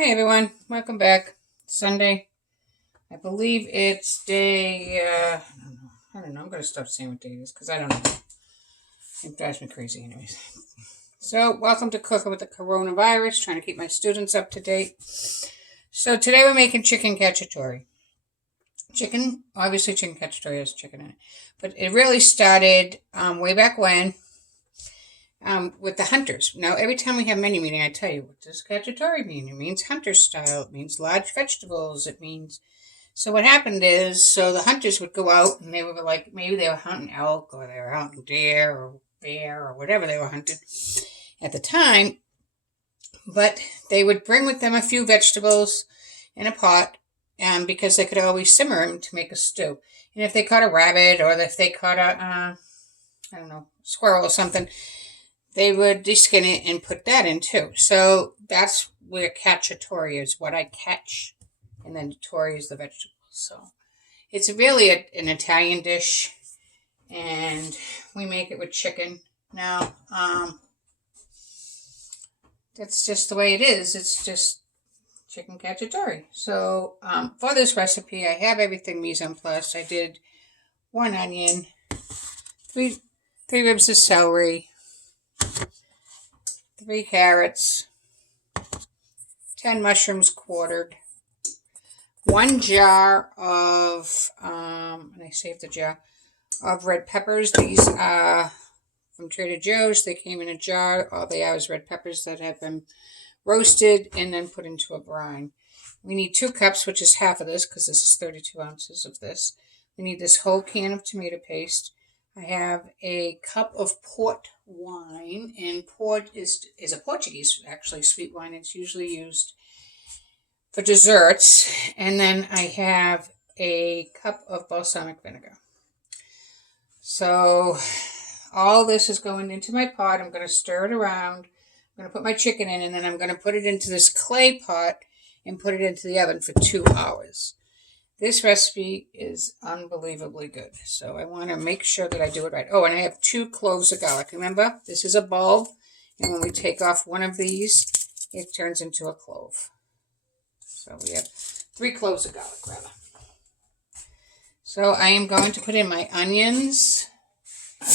Hi everyone, welcome back. Sunday. I believe it's day, I don't know, I'm going to stop saying what day it is because I don't know. It drives me crazy anyways. So, welcome to Cooking with the Coronavirus, trying to keep my students up to date. So today we're making chicken cacciatore. Obviously chicken cacciatore has chicken in it. But it really started way back when. With the hunters. Now, every time we have menu meeting, I tell you, what does cacciatore mean? It means hunter style. It means large vegetables. It means... So what happened is, the hunters would go out, and they were like, maybe they were hunting elk, or they were hunting deer, or bear, or whatever they were hunting at the time. But they would bring with them a few vegetables in a pot, because they could always simmer them to make a stew. And if they caught a rabbit, or if they caught a, squirrel or something, they would deskin it and put that in too. So that's where cacciatore is, what I catch. And then tori is the vegetable. So it's really an Italian dish. And we make it with chicken. Now, that's just the way it is. It's just chicken cacciatore. So for this recipe, I have everything mise en place. I did 1 onion, three ribs of celery, 3 carrots, 10 mushrooms quartered, 1 jar of, and I saved the jar, of red peppers. These are from Trader Joe's. They came in a jar. All they are is red peppers that have been roasted and then put into a brine. We need 2 cups, which is half of this because this is 32 ounces of this. We need this whole can of tomato paste. I have a cup of port wine, and port is a Portuguese, actually, sweet wine. It's usually used for desserts. And then I have a cup of balsamic vinegar. So all this is going into my pot. I'm going to stir it around. I'm going to put my chicken in, and then I'm going to put it into this clay pot and put it into the oven for 2 hours. This recipe is unbelievably good, so I want to make sure that I do it right. Oh, and I have 2 cloves of garlic. Remember, this is a bulb, and when we take off one of these, it turns into a clove. So we have 3 cloves of garlic, rather. So I am going to put in my onions, my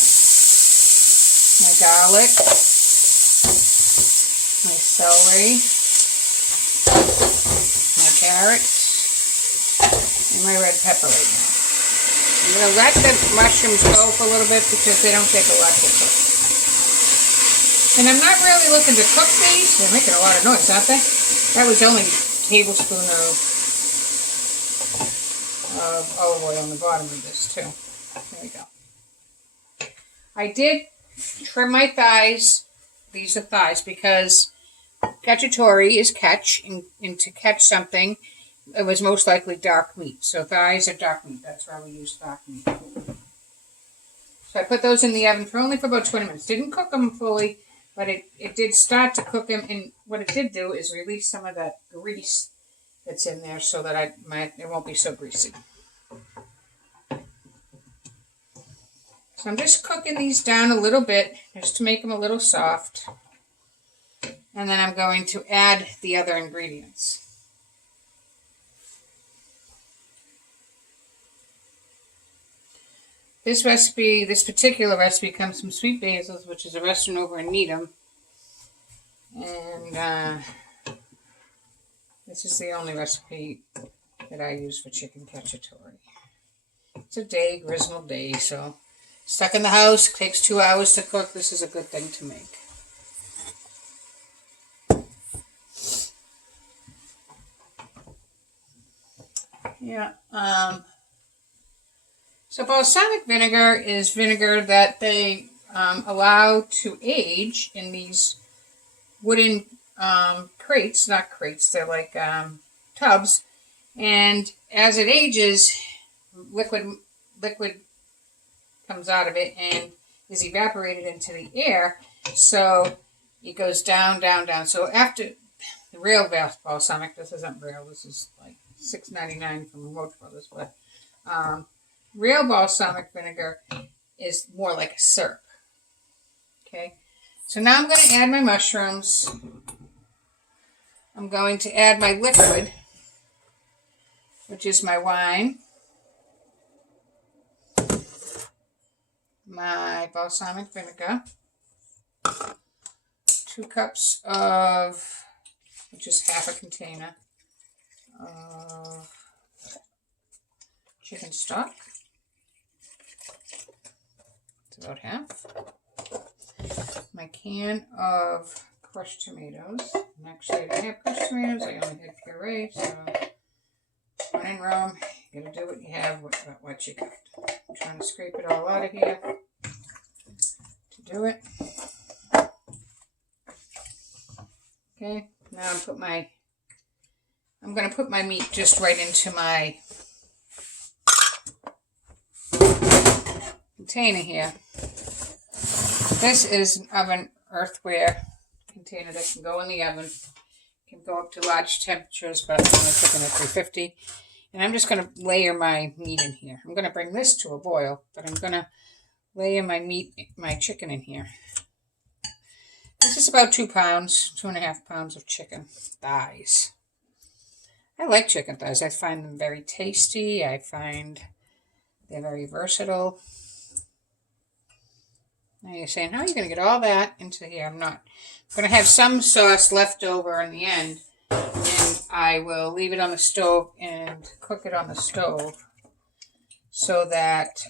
garlic, my celery, my carrots, and my red pepper right now. I'm going to let the mushrooms go for a little bit because they don't take a lot to cook. And I'm not really looking to cook these. They're making a lot of noise, aren't they? That was only a tablespoon of olive oil on the bottom of this too. There we go. I did trim my thighs. These are thighs because cacciatore is catch, and to catch something, it was most likely dark meat. So thighs are dark meat. That's why we use dark meat. So I put those in the oven for about 20 minutes. Didn't cook them fully, but it did start to cook them. And what it did do is release some of that grease that's in there so that it won't be so greasy. So I'm just cooking these down a little bit just to make them a little soft. And then I'm going to add the other ingredients. This particular recipe comes from Sweet Basil's, which is a restaurant over in Needham. And this is the only recipe that I use for chicken cacciatore. It's a grizzle day, so stuck in the house, takes 2 hours to cook. This is a good thing to make. Yeah, so balsamic vinegar is vinegar that they allow to age in these wooden crates, not crates, they're like tubs. And as it ages, liquid comes out of it and is evaporated into the air. So it goes down, down, down. So after the real balsamic, this isn't real, this is like $6.99 from Roach Brothers, but real balsamic vinegar is more like a syrup. Okay, so now I'm going to add my mushrooms. I'm going to add my liquid, which is my wine, my balsamic vinegar, 2 cups of, which is half a container, of chicken stock. It's about half. My can of crushed tomatoes. And actually, I didn't have crushed tomatoes. I only had puree. So, when in Rome, you gotta do what you have with what you got. I'm trying to scrape it all out of here to do it. Okay, now I'm gonna put my meat just right into my container here. This is an oven earthenware container that can go in the oven. It can go up to large temperatures, but I'm only cooking at 350. And I'm just going to layer my meat in here. I'm going to bring this to a boil, but I'm going to layer my chicken in here. This is about 2 pounds, 2.5 pounds of chicken thighs. I like chicken thighs. I find them very tasty. I find they're very versatile. Now you're saying, how are you going to get all that into here? I'm not. I'm going to have some sauce left over in the end, and I will leave it on the stove and cook it on the stove so that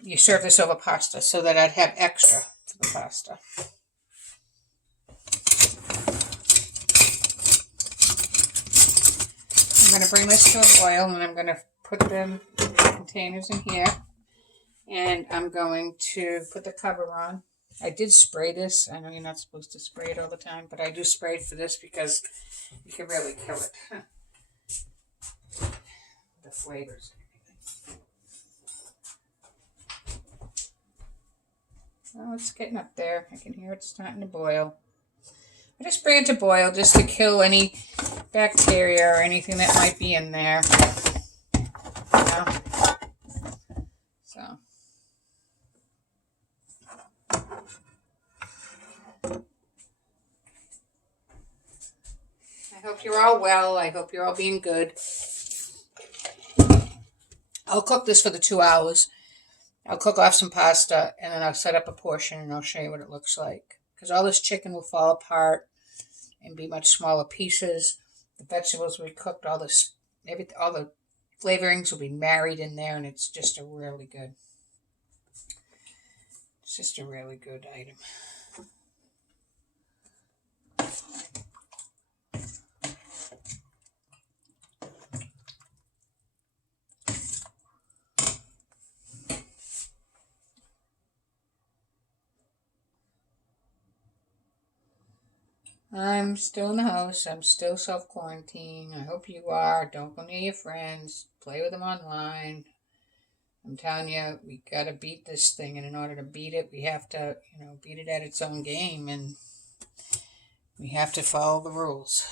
you serve this over pasta, so that I'd have extra for the pasta. I'm going to bring this to a boil, and I'm going to put the containers in here. And I'm going to put the cover on. I did spray this. I know you're not supposed to spray it all the time, but I do spray it for this because you can really kill it. The flavors and everything. Oh, it's getting up there. I can hear it starting to boil. I just bring it to boil just to kill any bacteria or anything that might be in there. You know? So. I hope you're all well. I hope you're all being good. I'll cook this for the 2 hours. I'll cook off some pasta, and then I'll set up a portion, and I'll show you what it looks like. Because all this chicken will fall apart and be much smaller pieces. The vegetables will be cooked. All the flavorings will be married in there, and it's just a really good. It's just a really good item. I'm still in the house. I'm still self-quarantining. I hope you are. Don't go near your friends. Play with them online. I'm telling you, we got to beat this thing. And in order to beat it, we have to, beat it at its own game. And we have to follow the rules.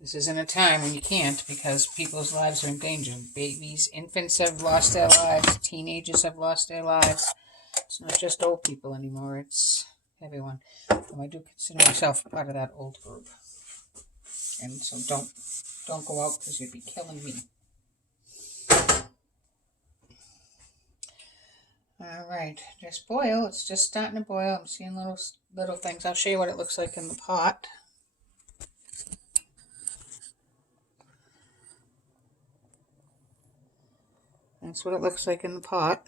This isn't a time when you can't, because people's lives are in danger. Babies, infants have lost their lives. Teenagers have lost their lives. It's not just old people anymore. It's everyone. I do consider myself part of that old group. And so don't go out, because you'd be killing me. All right, just boil. It's just starting to boil. I'm seeing little things. I'll show you what it looks like in the pot. That's what it looks like in the pot.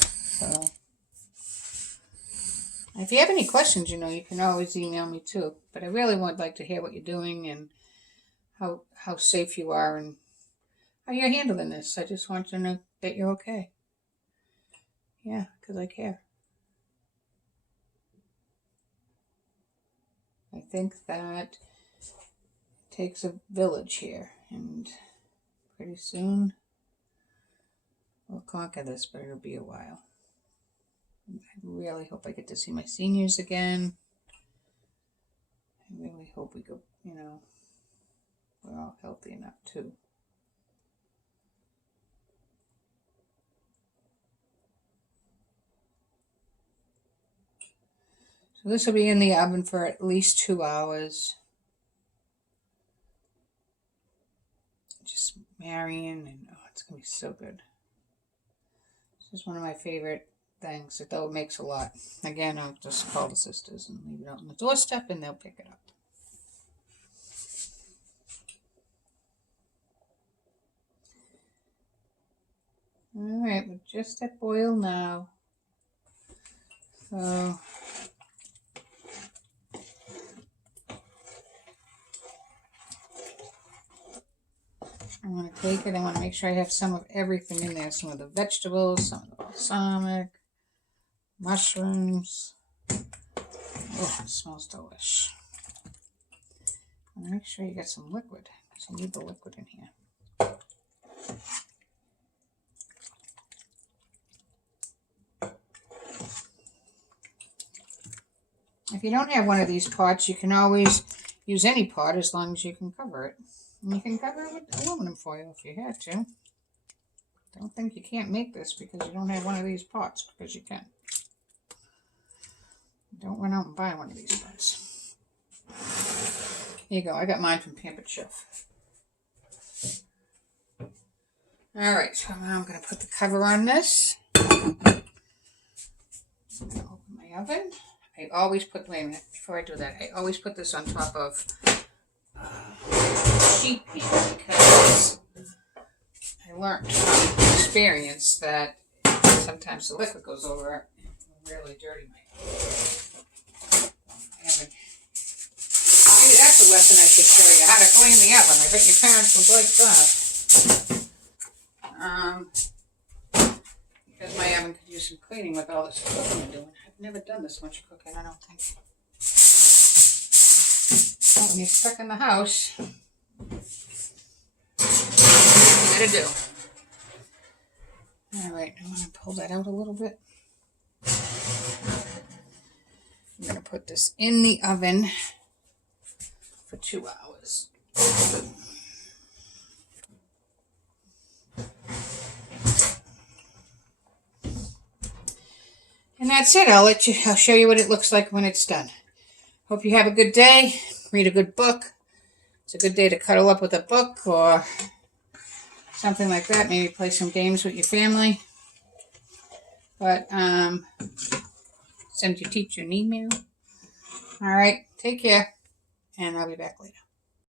So, if you have any questions, you can always email me too. But I really would like to hear what you're doing and how safe you are and how you're handling this. I just want to know that you're okay. Yeah, because I care. I think that it takes a village here, and pretty soon we'll conquer this, but it'll be a while. I really hope I get to see my seniors again. I really hope we go, we're all healthy enough too. So this will be in the oven for at least 2 hours. Just marrying, and oh, it's going to be so good. This is one of my favorite things. It makes a lot. Again, I'll just call the sisters and leave it out on the doorstep, and they'll pick it up. All right, we're just at boil now. So I want to take it. I want to make sure I have some of everything in there. Some of the vegetables, some of the balsamic, mushrooms. Oh, it smells delish. I want to make sure you get some liquid, because you need the liquid in here. If you don't have one of these pots, you can always use any pot as long as you can cover it. And you can cover it with aluminum foil if you had to. Don't think you can't make this because you don't have one of these pots, because you can. Don't run out and buy one of these pots. Here you go. I got mine from Pampered Chef. Alright, so now I'm going to put the cover on this. I'm going to open my oven. I always put, wait a minute, before I do that, I always put this on top of sheet pan because I learned from experience that sometimes the liquid goes over it and really dirty my oven. Maybe that's a lesson I should show you, how to clean the oven. I bet your parents would like that. Because my oven could use some cleaning with all this cooking I'm doing. I've never done this much cooking, I don't think. Well, when you're stuck in the house, what you gotta do. Alright, I'm going to pull that out a little bit. I'm going to put this in the oven for 2 hours. And that's it. I'll show you what it looks like when it's done. Hope you have a good day. Read a good book. It's a good day to cuddle up with a book or something like that. Maybe play some games with your family. But send your teacher an email. All right. Take care. And I'll be back later.